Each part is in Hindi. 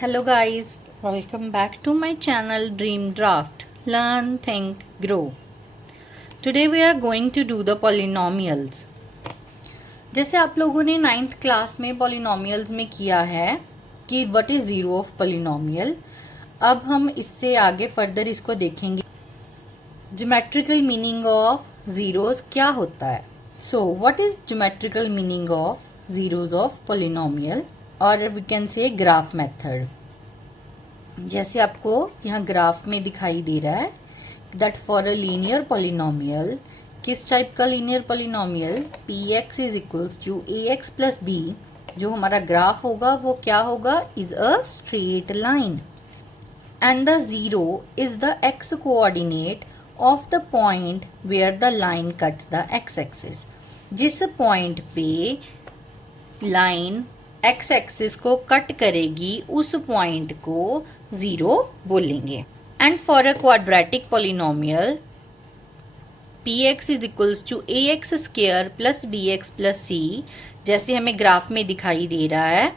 Hello guys, welcome back to my channel Dream Draft. Learn, think, grow. Today we are going to do the polynomials. जैसे आप लोगों ने 9th क्लास में polynomials में किया है कि what is zero of polynomial, अब हम इससे आगे फर्दर इसको देखेंगे. Geometrical meaning of zeros क्या होता है? So what is geometrical meaning of zeros of polynomial? और we can say graph method. जैसे आपको यहाँ ग्राफ में दिखाई दे रहा है that for a linear polynomial, किस टाइप का linear polynomial, p x is equals to a x plus b. जो हमारा ग्राफ होगा वो क्या होगा, is a straight line and the zero is the x coordinate of the point where the line cuts the x axis. जिस पॉइंट पे लाइन एक्स एक्सिस को कट करेगी उस पॉइंट को जीरो बोलेंगे. And for a quadratic polynomial p x is equals to a x square plus b x plus c, जैसे हमें ग्राफ में दिखाई दे रहा है.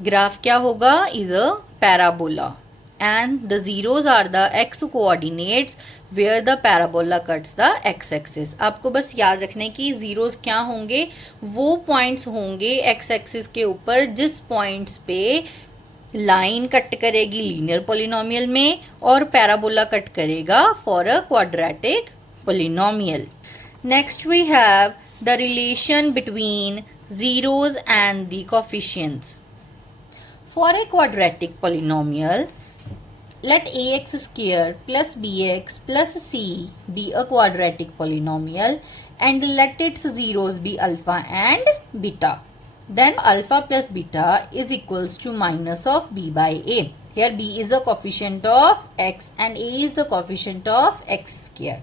ग्राफ क्या होगा, is a parabola and the zeros are the x coordinates where the parabola cuts the x axis. आपको बस याद रखना है कि zeros क्या होंगे, वो points होंगे x axis के ऊपर जिस points पे लाइन कट करेगी लीनियर पोलिनोमियल में और पैराबोला कट करेगा for a quadratic polynomial. Next we have the relation between zeros and the coefficients. For a quadratic polynomial, let ax square plus bx plus c be a quadratic polynomial and let its zeros be alpha and beta. Then alpha plus beta is equals to minus of b by a. Here b is the coefficient of x and a is the coefficient of x square.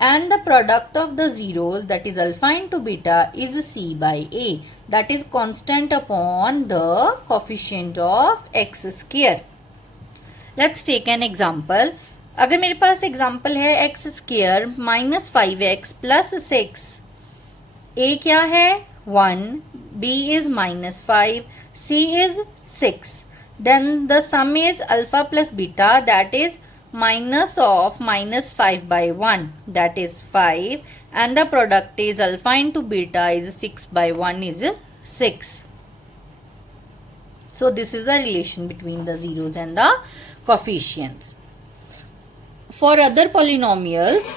And the product of the zeros, that is alpha into beta, is c by a, that is constant upon the coefficient of x square. Let's take an example. अगर मेरे पास एग्जाम्पल है x square minus 5x plus 6. A क्या है 1, b is minus 5, c is 6. Then the sum is alpha plus beta, that is minus of minus 5 by 1, that is 5, and the product is alpha into beta is 6 by 1 is 6. So this is the relation between the zeros and the coefficients. For other polynomials,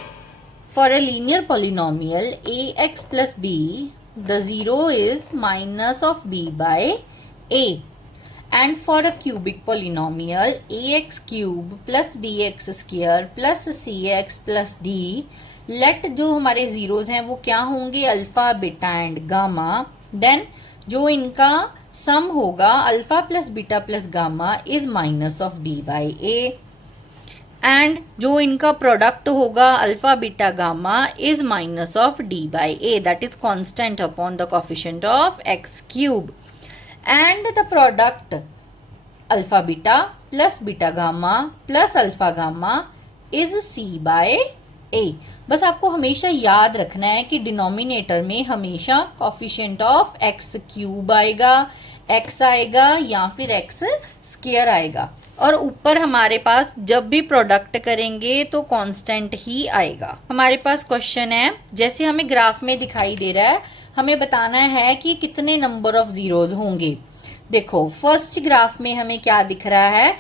for a linear polynomial ax plus b, the zero is minus of b by a. And for a cubic polynomial ax cube plus bx square plus cx plus d, let जो हमारे zeros हैं वो क्या होंगे, alpha beta and gamma. Then जो इनका सम होगा alpha plus beta plus gamma is minus of b by a. And जो इनका प्रोडक्ट होगा alpha beta gamma is minus of d by a, that is constant upon the coefficient of x cube. And the product alpha beta plus beta gamma plus alpha gamma is c by a. बस आपको हमेशा याद रखना है कि डिनोमिनेटर में हमेशा कोफिशिएंट ऑफ एक्स क्यूब आएगा, एक्स आएगा या फिर एक्स स्क्वायर आएगा, और ऊपर हमारे पास जब भी प्रोडक्ट करेंगे तो कांस्टेंट ही आएगा. हमारे पास क्वेश्चन है, जैसे हमें ग्राफ में दिखाई दे रहा है, हमें बताना है कि कितने नंबर ऑफ जीरोज होंगे. देखो फर्स्ट ग्राफ में हमें क्या दिख रहा है,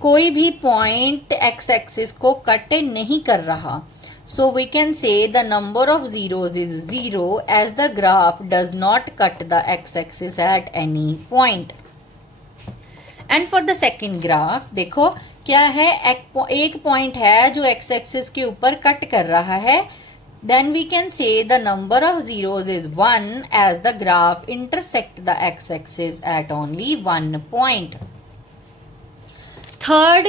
कोई भी पॉइंट एक्स एक्सिस को कट नहीं कर रहा. So we can say the number of zeros is 0 as the graph does not cut the x axis at any point. And for the second graph देखो क्या है, एक पॉइंट है जो एक्स एक्सिस के ऊपर कट कर रहा है. Then we can say the number of zeros is 1 as the graph intersect the x-axis at only one point. Third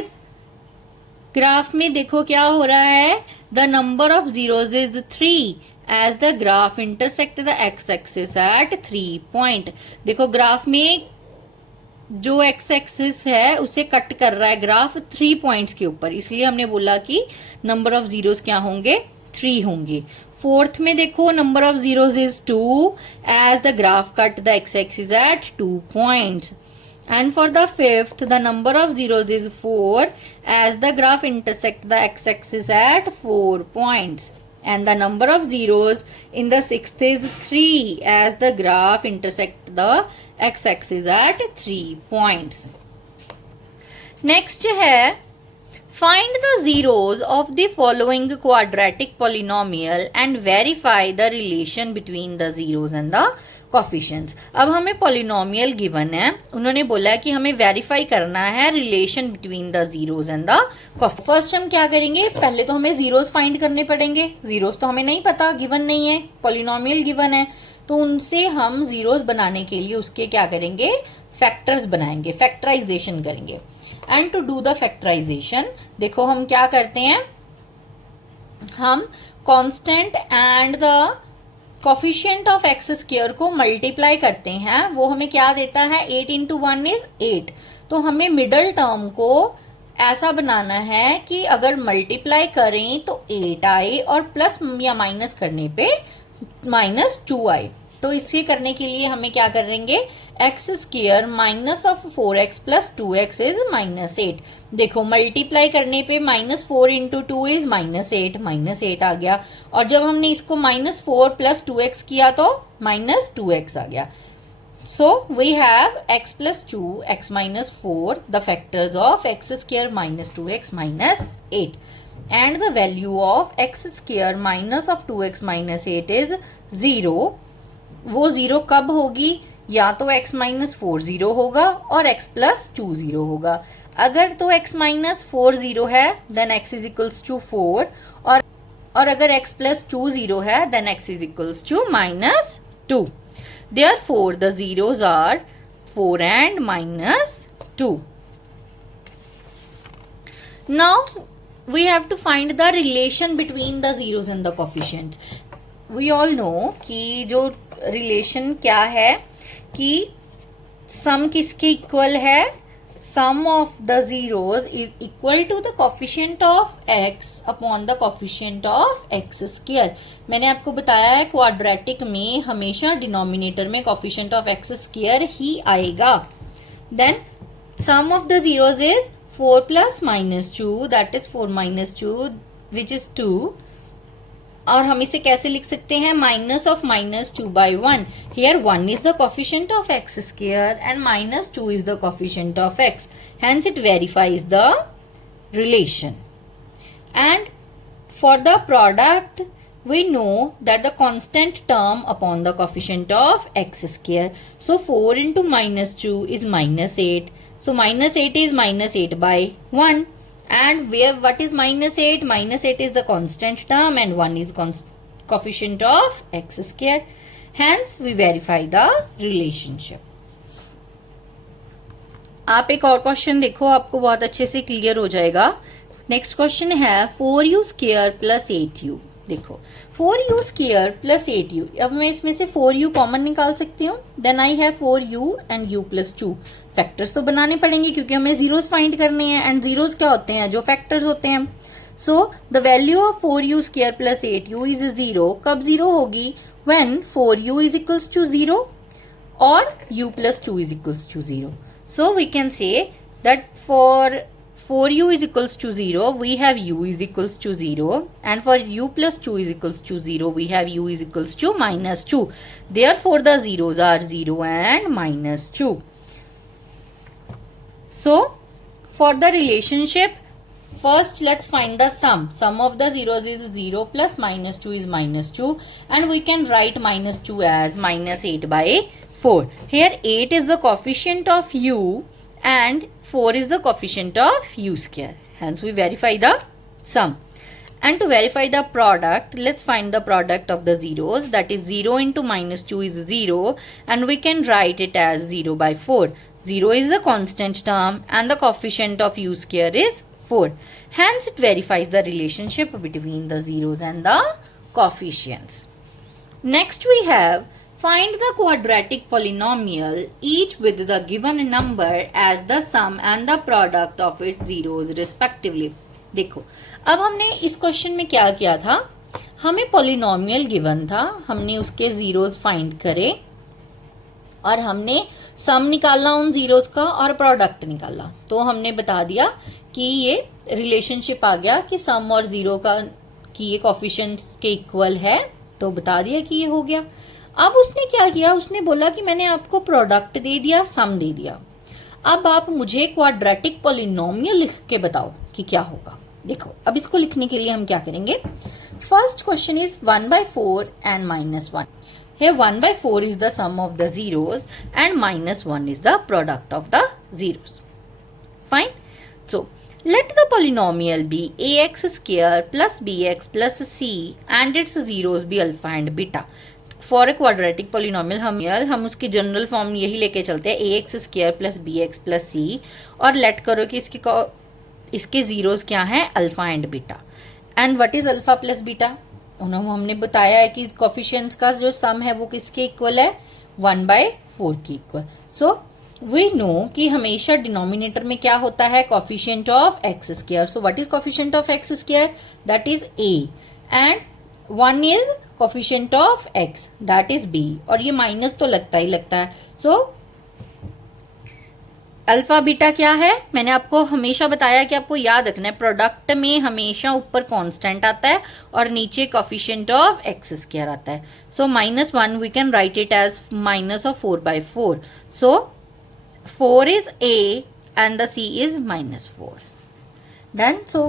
graph में देखो क्या हो रहा है, the number of zeros is 3 as the graph intersect the x-axis at 3 point. देखो ग्राफ में जो एक्स एक्सिस है उसे कट कर रहा है ग्राफ 3 पॉइंट्स के ऊपर, इसलिए हमने बोला कि नंबर ऑफ जीरोस क्या होंगे, 3 होंगे. फोर्थ में देखो number of zeros is 2 as the graph cut the x axis at 2 points. And for the fifth, the number of zeros is 4 as the graph intersects the x-axis at 4 points. And the number of zeros in the sixth is 3 as the graph intersects the x-axis at 3 points. Next है, find the zeros of the following quadratic polynomial and verify the relation between the zeros and the coefficients. अब हमें पॉलिनोमियल गिवन है, उन्होंने बोला है कि हमें वेरीफाई करना है relation between the zeros and the coefficients. First हम क्या करेंगे, पहले तो हमें जीरोज फाइंड करने पड़ेंगे. जीरोज तो हमें नहीं पता, गिवन नहीं है, पॉलिनोमियल गिवन है, तो उनसे हम जीरोज बनाने के लिए उसके क्या करेंगे, फैक्टर्स बनाएंगे, फैक्टराइजेशन करेंगे. And to do the factorization, देखो हम क्या करते हैं, हम constant and the coefficient of x square को मल्टीप्लाई करते हैं. वो हमें क्या देता है, 8 इंटू 1 इज 8. तो हमें मिडल टर्म को ऐसा बनाना है कि अगर मल्टीप्लाई करें तो 8 आए और प्लस या माइनस करने पे -2 आए. तो इसे करने के लिए हमें क्या करेंगे, x square minus of 4x plus 2x is -8. देखो मल्टीप्लाई करने पे -4 इंटू 2 इज -8 आ गया. और जब हमने इसको -4 प्लस 2x किया तो -2x आ गया. So we have x plus 2 x minus 4 the factors of x square -2x -8 and the value of x square minus of 2x -8 is 0. वो 0 कब होगी, या तो x माइनस 4 0 होगा और x प्लस 2 0 होगा. अगर तो x माइनस 4 0 है then x is equals to 4, और अगर x प्लस 2 0 है then x is equals to -2. Therefore the zeros are 4 and -2. Now we have to find the relation between the zeros and the coefficients. We all know कि जो रिलेशन क्या है, कि सम किसके इक्वल है, sum of the zeros is equal to the coefficient of x upon the coefficient of x square. मैंने आपको बताया है क्वाड्रेटिक में हमेशा डिनोमिनेटर में कोफिशिएंट ऑफ एक्स स्क्वायर ही आएगा. Then sum of the zeros is 4 plus -2 that is 4 -2 which is 2. और हम इसे कैसे लिख सकते हैं, minus of -2/1. Here 1 is the coefficient of x square and -2 is the coefficient of x. Hence it verifies the relation. And for the product we know that the constant term upon the coefficient of x square. So 4 into -2 is -8. So -8 is -8/1. And where what is -8? -8 is the constant term and 1 is coefficient of x square. Hence we verify the relationship. आप एक और क्वेश्चन देखो, आपको बहुत अच्छे से क्लियर हो जाएगा. नेक्स्ट क्वेश्चन है 4u स्क्वायर प्लस 8u. देखो 4u स्क्वायर प्लस 8u, अब मैं इसमें से 4u कॉमन निकाल सकती हूँ. Then I have 4u and u plus 2. Factors तो बनाने पड़ेंगे क्योंकि हमें जीरोस फाइंड करने हैं, एंड जीरोस क्या होते हैं, जो फैक्टर्स होते हैं. So the value of 4u square plus 8u is 0. कब 0 होगी, when 4u is equals to 0 और u plus 2 is equals to 0. So we can say that for 4u is equals to 0, we have u is equals to 0, and for u plus 2 is equals to 0, we have u is equals to -2. Therefore, the zeros are 0 and -2. So, for the relationship, first let's find the sum. Sum of the zeros is 0 plus -2 is -2, and we can write -2 as -8/4. Here 8 is the coefficient of u and 4 is the coefficient of u square. Hence we verify the sum. And to verify the product, let's find the product of the zeros. That is 0 into -2 is 0, and we can write it as 0/4. 0 is the constant term and the coefficient of u square is 4. Hence it verifies the relationship between the zeros and the coefficients. Next we have find the quadratic polynomial each with the given number as the sum and the product of its zeros respectively. देखो अब हमने इस क्वेश्चन में क्या किया था, हमें पॉलिनोमियल गिवन था, हमने उसके जीरोस फाइंड करे और हमने सम निकालना उन जीरोस का और प्रोडक्ट निकाला, तो हमने बता दिया कि ये रिलेशनशिप आ गया कि सम और जीरो का कि ये कोफिशिएंट्स के इक्वल है, तो बता दिया कि ये हो गया। अब उसने क्या किया, उसने बोला कि मैंने आपको प्रोडक्ट दे दिया, सम दे दिया, अब आप मुझे क्वाड्रेटिक पॉलिनोमियल लिख के बताओ कि क्या होगा। देखो अब इसको लिखने के लिए हम क्या करेंगे, first question is 1/4 and -1. Here 1/4 is the sum of the zeros and -1 is the product of the zeros. Fine. So let the polynomial be ax square plus bx plus c and its zeros be alpha and beta. For a quadratic polynomial हम उसकी जनरल फॉर्म यही लेके चलते हैं, ax square plus bx plus c, और लेट करो कि इसके जीरोस क्या हैं, alpha and beta. And what is alpha plus beta, हमने बताया है कि कोफिशिएंट्स का जो सम है वो किसके इक्वल है, 1/4 के इक्वल। सो वी नो कि हमेशा डिनोमिनेटर में क्या होता है, coefficient of x square. So what is coefficient of x square, that is a, and 1 is coefficient of x, that is b, और ये माइनस तो लगता ही लगता है। सो अल्फा बीटा क्या है, मैंने आपको हमेशा बताया कि आपको याद रखना है, प्रोडक्ट में हमेशा ऊपर कांस्टेंट आता है और नीचे कोफिशिएंट ऑफ एक्स स्क्वायर आता है। So -1 we can write it as minus of 4/4। So 4 is a and the c is -4. Then so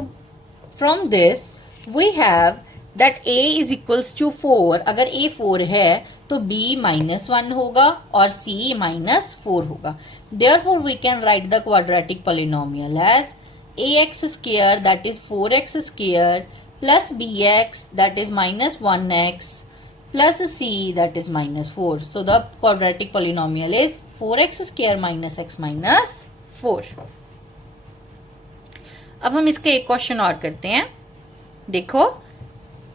from this we have that a is equals to 4. अगर a 4 है तो b -1 होगा और c -4 होगा। Therefore we can write the quadratic polynomial as ax square, that is 4x square, plus bx, that is -1x, plus c, that is -4. So the quadratic polynomial is 4x square minus x minus 4. अब हम इसका एक क्वेश्चन और करते हैं। देखो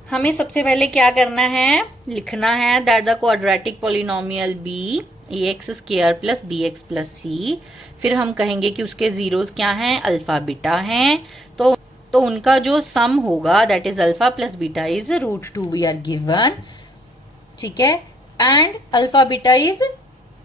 हमें सबसे पहले क्या करना है, लिखना है that the quadratic polynomial be ax square plus bx plus c। फिर हम कहेंगे कि उसके जीरोस क्या हैं, अल्फा बीटा हैं, तो उनका जो सम होगा that is alpha plus beta is √2 we are given, ठीक है, and alpha beta is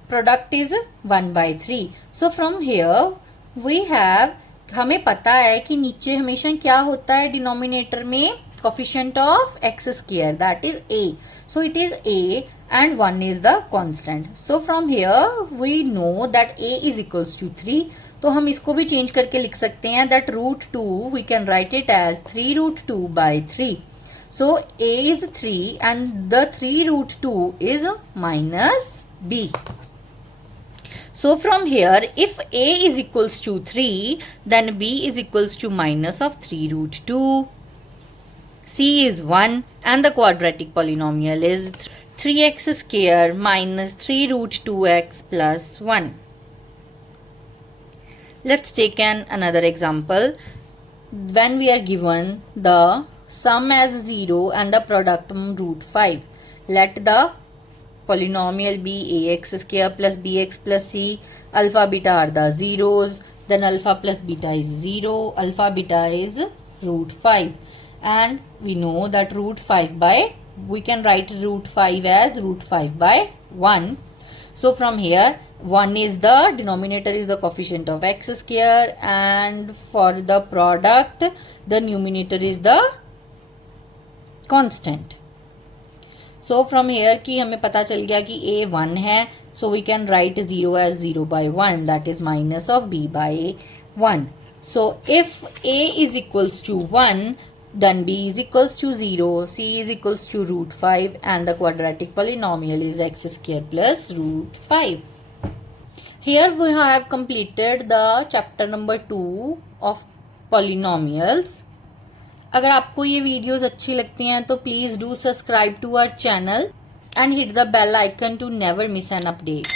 product is 1/3। So from here we have, हमें पता है कि नीचे हमेशा क्या होता है डिनोमिनेटर में, coefficient of x square, that is a. So it is a and 1 is the constant. So from here we know that a is equals to 3. तो हम इसको भी चेंज करके लिख सकते हैं that √2 we can write it as 3√2/3. So a is 3 and the 3√2 is -b. So from here if a is equals to 3 then b is equals to minus of 3√2. c is 1 and the quadratic polynomial is 3x square minus 3√2x plus 1. Let's take another example. When we are given the sum as 0 and the product √5, let the polynomial be ax square plus bx plus c. Alpha beta are the zeros, then alpha plus beta is 0, alpha beta is √5, and we know that we can write √5 as √5/1. So from here 1 is the denominator is the coefficient of x square, and for the product the numerator is the constant. So from here कि हमें पता चल गया कि a 1 है, so we can write 0 as 0/1, that is minus of b/1. So if a is equals to 1 then b is equals to 0, c is equals to √5, and the quadratic polynomial is x square plus √5. Here we have completed the chapter number 2 of polynomials. अगर आपको ये वीडियोस अच्छी लगती हैं तो please do subscribe to our channel and hit the bell icon to never miss an update.